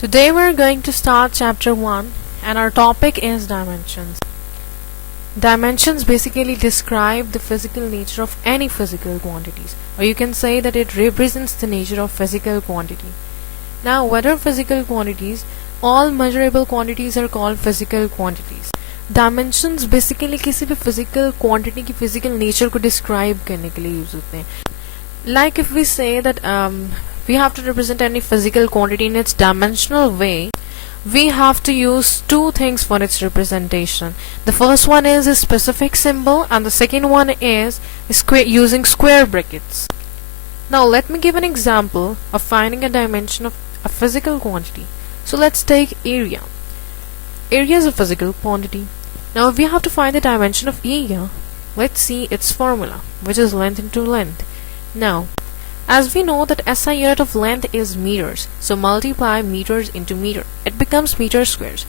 Today we're going to start chapter 1 and our topic is dimensions. Dimensions basically describe the physical nature of any physical quantities, or you can say that it represents the nature of physical quantity. Now, what are physical quantities? All measurable quantities are called physical quantities. Dimensions basically किसी भी physical quantity की physical nature को describe करने के लिए use होते हैं. Like if we say that we have to represent any physical quantity in its dimensional way, we have to use two things for its representation. The first one is a specific symbol and the second one is using square brackets. Now let me give an example of finding a dimension of a physical quantity. So let's take area. Area is a physical quantity. Now if we have to find the dimension of area, let's see its formula, which is length into length. Now, as we know that SI unit of length is meters, so multiply meters into meter. It becomes meter squares.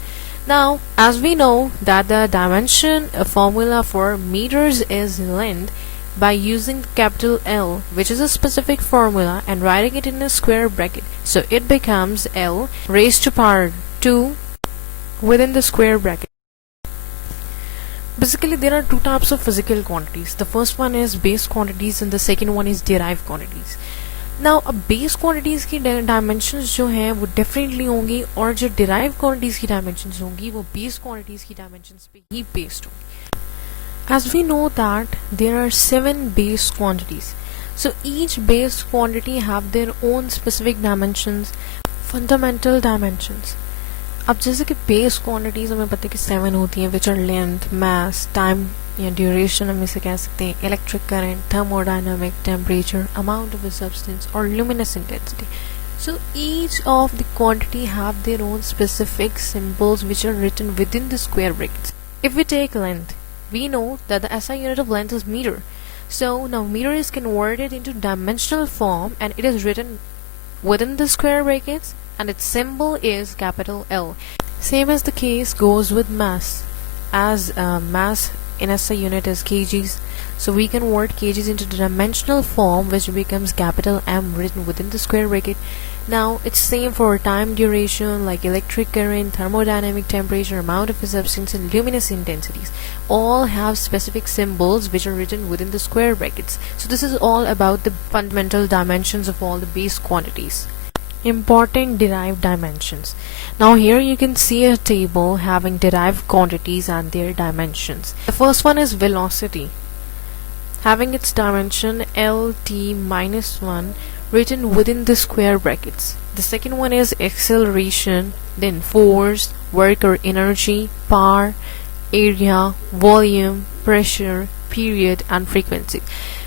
Now, as we know that the dimension formula for meters is length by using capital L, which is a specific formula, and writing it in a square bracket. So it becomes L raised to power 2 within the square bracket. Basically, there are two types of physical quantities. The first one is base quantities and the second one is derived quantities. Now, base quantities की dimensions जो हैं वो differently होंगी और जो derived quantities की dimensions होंगी वो base quantities की dimensions पे ही based होंगी. As we know that there are 7 base quantities. So each base quantity have their own specific dimensions, fundamental dimensions. अब जैसे कि बेस क्वांटिटीज हमें पता है कि 7 होती हैं, which are length, mass, time या ड्यूरेशन हम इसे कह सकते हैं, electric current, thermodynamic, temperature, amount of a substance और luminous intensity. So each of the quantity have their own specific symbols which are written within the square brackets. If we take length, we know that the SI unit of length is meter. So now meter is converted into dimensional form and it is written within the square brackets and its symbol is capital L. Same as the case goes with mass, as mass in SI unit is kgs, so we convert kgs into the dimensional form which becomes capital M written within the square bracket. Now it's same for time duration like electric current, thermodynamic, temperature, amount of a substance and luminous intensities. All have specific symbols which are written within the square brackets. So this is all about the fundamental dimensions of all the base quantities. Important derived dimensions. Now here you can see a table having derived quantities and their dimensions. The first one is velocity, having its dimension lt minus 1 written within the square brackets. The second one is acceleration, then force, work or energy, power, area, volume, pressure, period and frequency.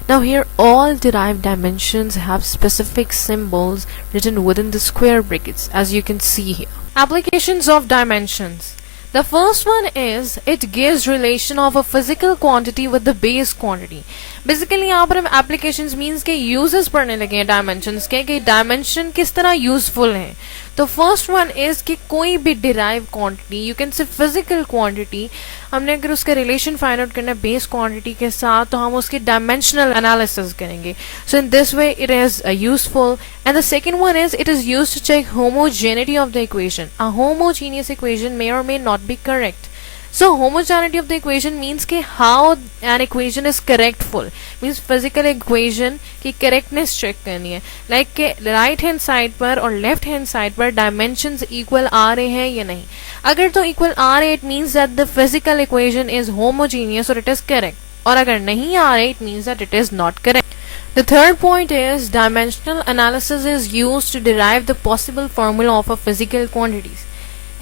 Now here all derived dimensions have specific symbols written within the square brackets as you can see here. Applications of dimensions. The first one is it gives relation of a physical quantity with the base quantity. Basically यहाँ पर हम applications means के uses पढ़ने लगे हैं dimensions के कि dimension किस तरह useful हैं. तो फर्स्ट वन इज कि कोई भी derive quantity, you can say physical quantity, हमने अगर उसका रिलेशन फाइंड आउट करना है बेस क्वांटिटी के साथ तो हम उसकी डायमेंशनल एनालिसिस करेंगे. So in this way it is useful. And the second one is it is used to check homogeneity of the equation. A homogeneous equation may और may not be correct. So homogeneity of the equation means कि how an equation is correctful, means physical equation की correctness check करनी है. Like के right hand side पर और left hand side पर dimensions equal आ रहे हैं या नहीं. अगर तो equal आ रहे it means that the physical equation is homogeneous or it is correct. और अगर नहीं आ रहे it means that it is not correct. The third point is dimensional analysis is used to derive the possible formula of a physical quantities.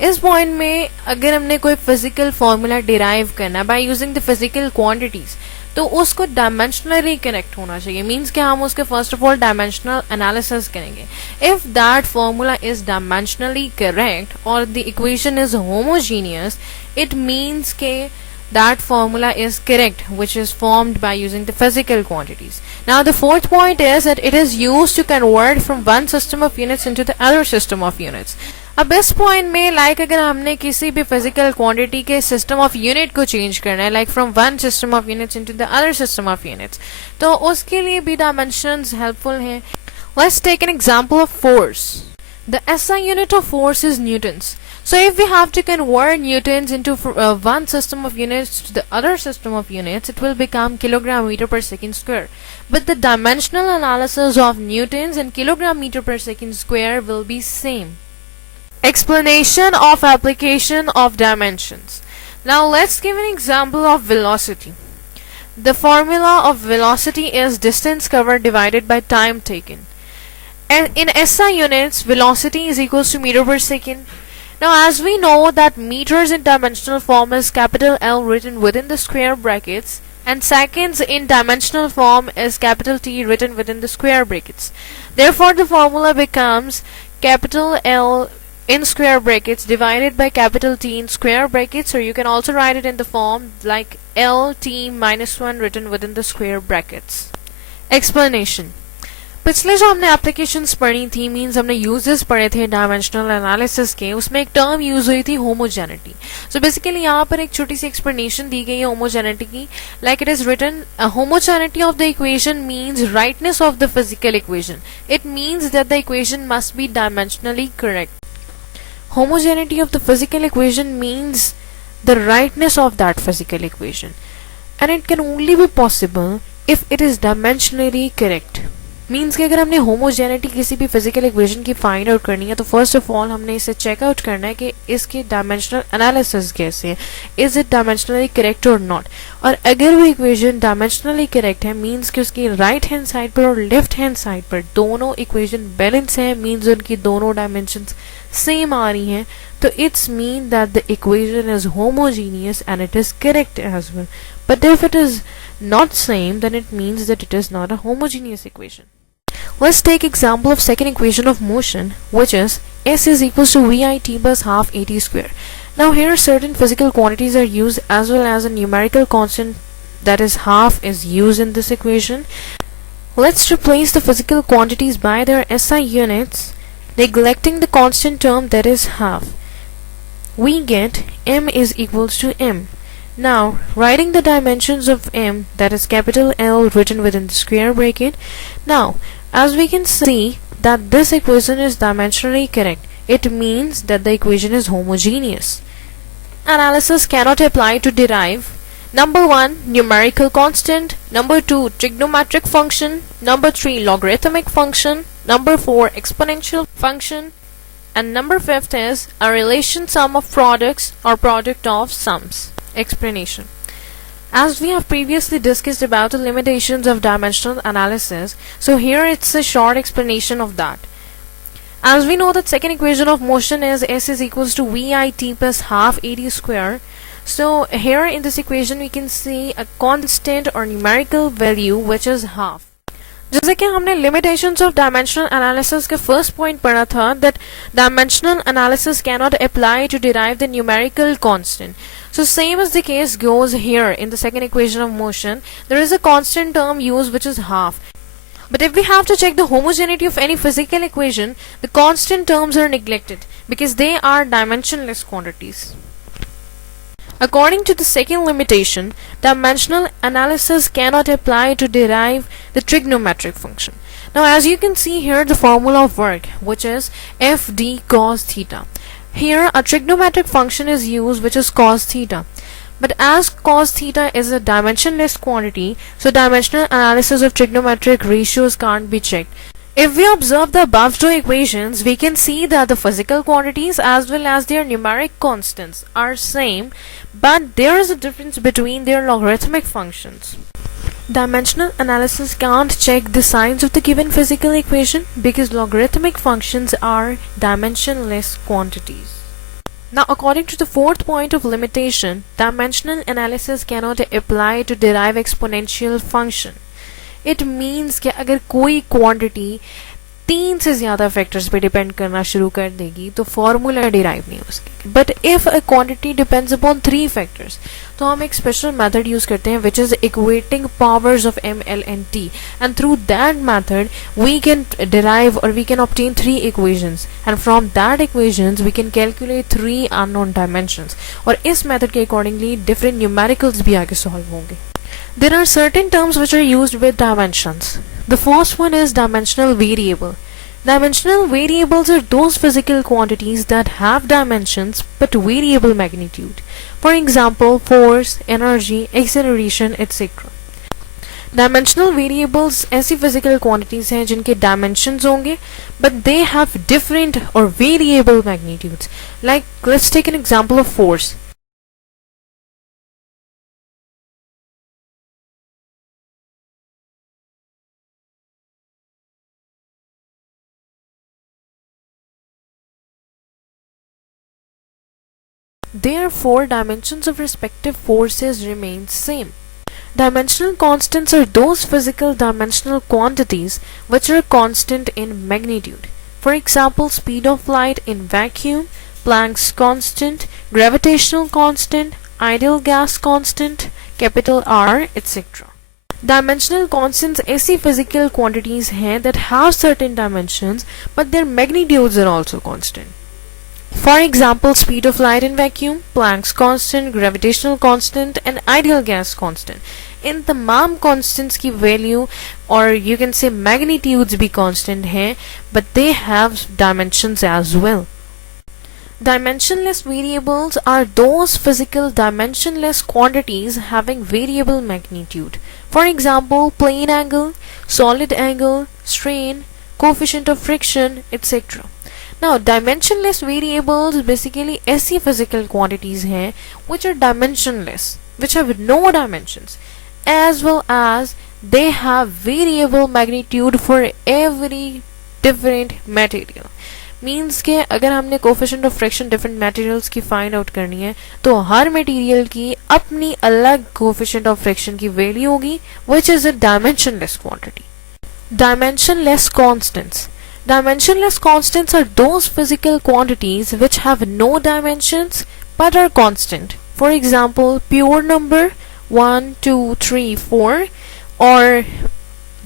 इस point में अगर हमने कोई physical formula derive करना by using the physical quantities तो उसको dimensionally correct होना चाहिए. मीन्स कि हम उसके first of all dimensional analysis करेंगे. If that formula is dimensionally correct और the equation is homogeneous it means के that formula is correct which is formed by using the physical quantities. Now the fourth point is that it is used to convert from one system of units into the other system of units. अब इस point में like अगर हमने किसी भी physical quantity के system of unit को change करना है like from one system of units into the other system of units तो उसके लिए भी डायमेंशंस हेल्पफुल हैं. Let's take an example of force. The SI unit of force is newtons. So if we have to convert newtons into one system of units to the other system of units, it will become kilogram meter per second square. But the dimensional analysis of newtons and kilogram meter per second square will be same. Explanation of application of dimensions. Now let's give an example of velocity. The formula of velocity is distance covered divided by time taken. And in SI units, velocity is equals to meter per second. Now as we know that meters in dimensional form is capital L written within the square brackets, and seconds in dimensional form is capital T written within the square brackets. Therefore the formula becomes capital L in square brackets divided by capital T in square brackets, or you can also write it in the form like LT minus 1 written within the square brackets. Explanation. पिछले जो हमने applications पढ़ी थी, means हमने uses पढ़े थे dimensional analysis के, उसमें एक टर्म यूज हुई थी होमोजेनिटी. सो बेसिकली यहाँ पर एक छोटी सी एक्सप्लेनेशन दी गई है होमोजेनिटी की. Like it is written, homogeneity of the equation means rightness of the physical equation. It means that the equation must be dimensionally correct. Homogeneity of the physical equation means the rightness of that physical equation, and it can only be possible if it is dimensionally correct. Means कि अगर हमने homogeneity किसी भी physical equation की find out करनी है तो first of all हमने इसे चेकआउट करना है कि इसके डायमेंशनल एनालिसिस कैसे है, इज इट डायमेंशनली करेक्ट और नॉट. और अगर वो इक्वेशन डायमेंशनली करेक्ट है मीन्स कि उसकी राइट हैंड साइड पर और लेफ्ट हैंड साइड पर दोनों इक्वेशन बैलेंस है, मीन्स उनकी दोनों डायमेंशंस सेम आ रही हैं, तो it's mean that the equation is homogeneous and it is correct as well. But if it is not same, then it means that it is not a homogeneous equation. Let's take example of second equation of motion, which is S is equals to VIT plus half AT square. Now here certain physical quantities are used as well as a numerical constant, that is half, is used in this equation. Let's replace the physical quantities by their SI units, neglecting the constant term, that is half. We get M is equals to M. Now, writing the dimensions of M, that is capital L written within the square bracket. Now, as we can see that this equation is dimensionally correct, it means that the equation is homogeneous. Analysis cannot apply to derive number 1 numerical constant, number 2 trigonometric function, number 3 logarithmic function, number 4 exponential function, and number 5 is a relation sum of products or product of sums. Explanation. As we have previously discussed about the limitations of dimensional analysis, so here it's a short explanation of that. As we know that second equation of motion is S is equals to VIT plus half AT square. So here in this equation we can see a constant or numerical value which is half. जैसे कि हमने limitations of dimensional analysis के first point पढ़ा था that dimensional analysis cannot apply to derive the numerical constant. So same as the case goes here in the second equation of motion, there is a constant term used which is half. But if we have to check the homogeneity of any physical equation, the constant terms are neglected because they are dimensionless quantities. According to the second limitation, dimensional analysis cannot apply to derive the trigonometric function. Now as you can see here the formula of work, which is FD cos theta. Here a trigonometric function is used which is cos theta. But as cos theta is a dimensionless quantity, so dimensional analysis of trigonometric ratios can't be checked. If we observe the above two equations, we can see that the physical quantities as well as their numeric constants are same, but there is a difference between their logarithmic functions. Dimensional analysis can't check the signs of the given physical equation because logarithmic functions are dimensionless quantities. Now, according to the fourth point of limitation, dimensional analysis cannot apply to derive exponential function. It means कि अगर कोई quantity 3 से ज़्यादा factors पे depend करना शुरू कर देगी तो फॉर्मूला डिराइव नहीं हो सकेगा. But if a quantity depends upon 3 factors तो हम एक स्पेशल मेथड यूज करते हैं which is equating powers of m, l and t, and through that method we can derive or we can obtain 3 equations, and from that equations we can calculate 3 unknown dimensions. और इस method के accordingly different numericals भी आगे solve होंगे. There are certain terms which are used with dimensions. The first one is dimensional variable. Dimensional variables are those physical quantities that have dimensions but variable magnitude. For example, force, energy, acceleration, etc. Dimensional variables ऐसी physical quantities हैं जिनके dimensions होंगे but they have different or variable magnitudes. Like, let's take an example of force. Therefore, dimensions of respective forces remain same. Dimensional constants are those physical dimensional quantities which are constant in magnitude. For example, speed of light in vacuum, Planck's constant, gravitational constant, ideal gas constant, capital R, etc. Dimensional constants ऐसी physical quantities हैं that have certain dimensions but their magnitudes are also constant. For example, speed of light in vacuum, Planck's constant, gravitational constant and ideal gas constant. इन तमाम constants की value or you can say magnitudes भी constant हैं but they have dimensions as well. Dimensionless variables are those physical dimensionless quantities having variable magnitude. For example, plane angle, solid angle, strain, coefficient of friction, etc. Now, dimensionless variables basically ऐसी physical quantities हैं which are dimensionless, which have no dimensions, as well as they have variable magnitude for every different material. Means के अगर हमने coefficient of friction different materials की find out करनी है तो हर material की अपनी अलग कोफिशिएंट ऑफ फ्रिक्शन की वैल्यू होगी which is a dimensionless quantity. Dimensionless constants. Dimensionless constants are those physical quantities which have no dimensions but are constant. For example, pure number 1, 2, 3, 4 or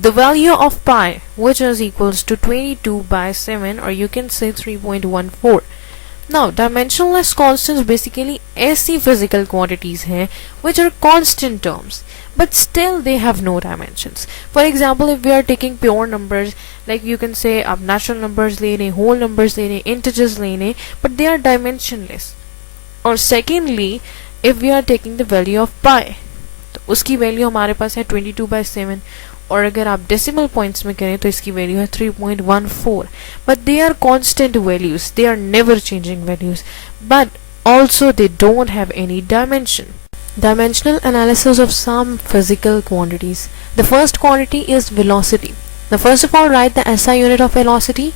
the value of pi which is equals to 22 by 7 or you can say 3.14. Now, dimensionless constants basically ऐसी physical quantities हैं which are constant terms but still they have no dimensions. For example, if we are taking pure numbers, like you can say आप natural numbers लेने, whole numbers लेने, integers लेने, but they are dimensionless. Or secondly, if we are taking the value of pi, तो उसकी value हमारे पास है 22 by 7 और अगर आप डेसिमल पॉइंट्स में करें तो इसकी वैल्यू है 3.14. But they are constant values, they are never changing values, but also they don't have any dimension. Dimensional analysis of some physical quantities. The first quantity is velocity. Now first of all, write the SI unit of velocity,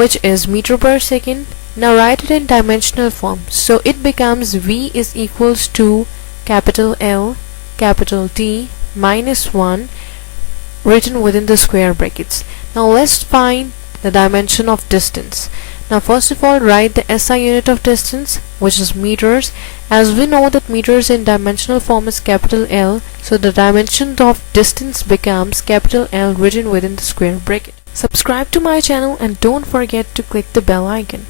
which is meter per second. Now write it in dimensional form. So it becomes V is equals to capital L, capital T minus 1 written within the square brackets. Now let's find the dimension of distance. Now first of all, write the SI unit of distance, which is meters. As we know that meters in dimensional form is capital L, so the dimension of distance becomes capital L written within the square bracket. Subscribe to my channel and don't forget to click the bell icon.